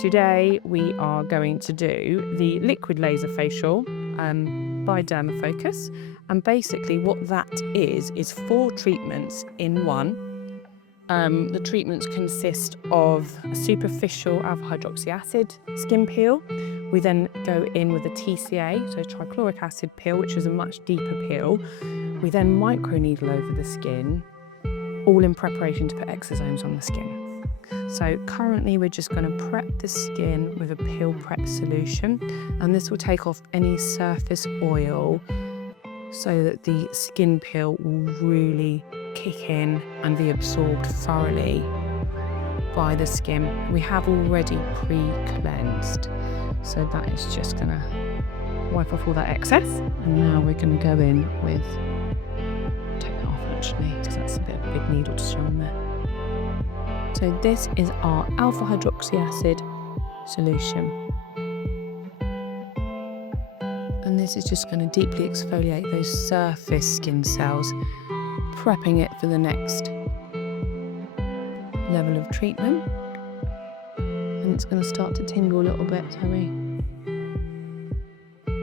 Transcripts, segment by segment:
today we are going to do the liquid laser facial by DermaFocus, and basically what that is 4 treatments in one. The treatments consist of a superficial alpha hydroxy acid skin peel. We then go in with a TCA, so trichloric acid peel, which is a much deeper peel. We then microneedle over the skin, all in preparation to put exosomes on the skin. So currently we're just going to prep the skin with a peel prep solution, and this will take off any surface oil so that the skin peel will really kick in and be absorbed thoroughly by the skin. We have already pre-cleansed, so that is just going to wipe off all that excess. And now we're going to go in with, take that off actually, because that's a bit of a big needle to show on there. So this is our alpha hydroxy acid solution. And this is just going to deeply exfoliate those surface skin cells, prepping it for the next level of treatment. And it's going to start to tingle a little bit, Zoe.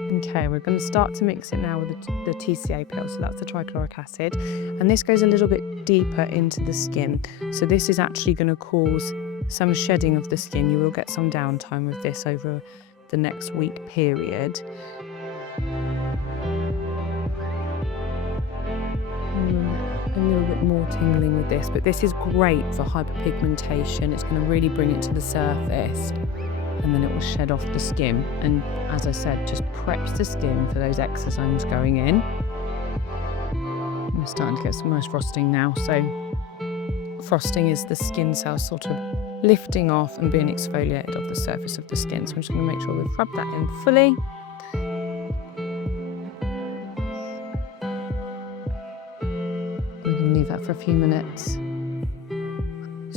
Okay, we're going to start to mix it now with the TCA peel, so that's the trichloric acid. And this goes a little bit deeper into the skin. So this is actually going to cause some shedding of the skin. You will get some downtime with this over the next week period. A little bit more tingling with this, but this is great for hyperpigmentation. It's going to really bring it to the surface, and then it will shed off the skin. And as I said, just preps the skin for those exosomes going in. We're starting to get some nice frosting now. So frosting is the skin cells sort of lifting off and being exfoliated off the surface of the skin. So I'm just going to make sure we've rubbed that in fully. Leave that for a few minutes.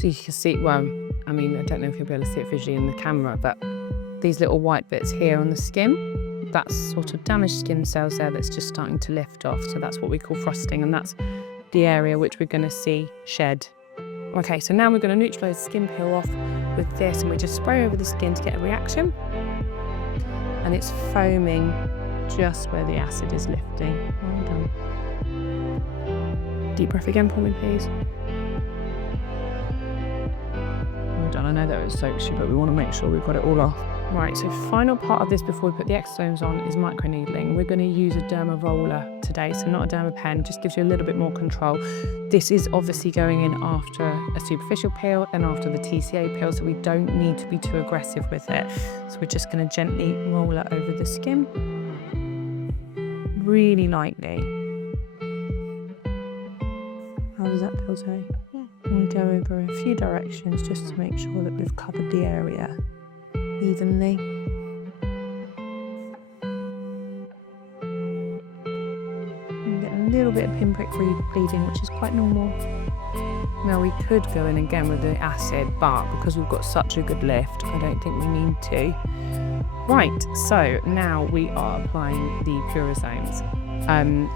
So you can see, well, I mean, I don't know if you'll be able to see it visually in the camera, but these little white bits here on the skin, that's sort of damaged skin cells there that's just starting to lift off. So that's what we call frosting, and that's the area which we're going to see shed. Okay, so now we're going to neutralise the skin peel off with this, and we just spray over the skin to get a reaction. And it's foaming just where the acid is lifting. Well done. Deep breath again for me, please. Well done. I know that it soaks you, but we want to make sure we've got it all off. Right, so final part of this before we put the exosomes on is microneedling. We're going to use a derma roller today, so not a derma pen, just gives you a little bit more control. This is obviously going in after a superficial peel and after the TCA peel, so we don't need to be too aggressive with it. So we're just going to gently roll it over the skin, really lightly. How does that feel, Zoe? Yeah. And go over a few directions just to make sure that we've covered the area evenly. You get a little bit of pinprick bleeding, which is quite normal. Now we could go in again with the acid, but because we've got such a good lift, I don't think we need to. Right, so now we are applying the Purazones.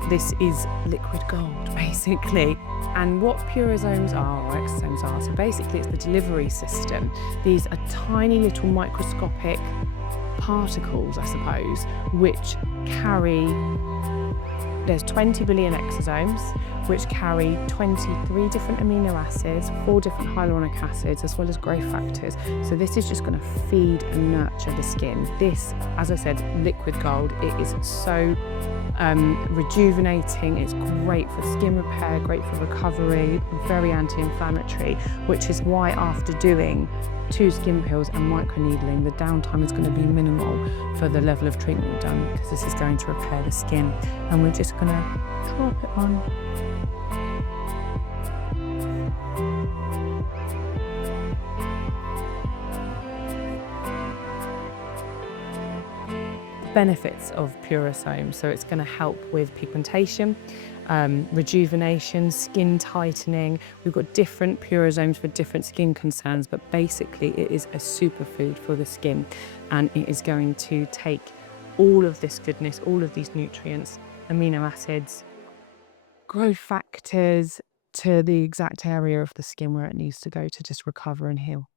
This is liquid gold, basically. And what Purazones are, or exosomes are, so basically it's the delivery system. These are tiny little microscopic particles, I suppose, which carry, there's 20 billion exosomes, which carry 23 different amino acids, 4 different hyaluronic acids, as well as growth factors. So this is just going to feed and nurture the skin. This, as I said, liquid gold, it is so rejuvenating. It's great for skin repair, great for recovery, very anti-inflammatory, which is why after doing 2 skin peels and microneedling, the downtime is going to be minimal for the level of treatment we've done, because this is going to repair the skin. And we're just going to drop it on. Benefits of Purazones, so it's going to help with pigmentation, rejuvenation, skin tightening. We've got different Purazones for different skin concerns, but basically it is a superfood for the skin, and it is going to take all of this goodness, all of these nutrients, amino acids, growth factors, to the exact area of the skin where it needs to go to just recover and heal.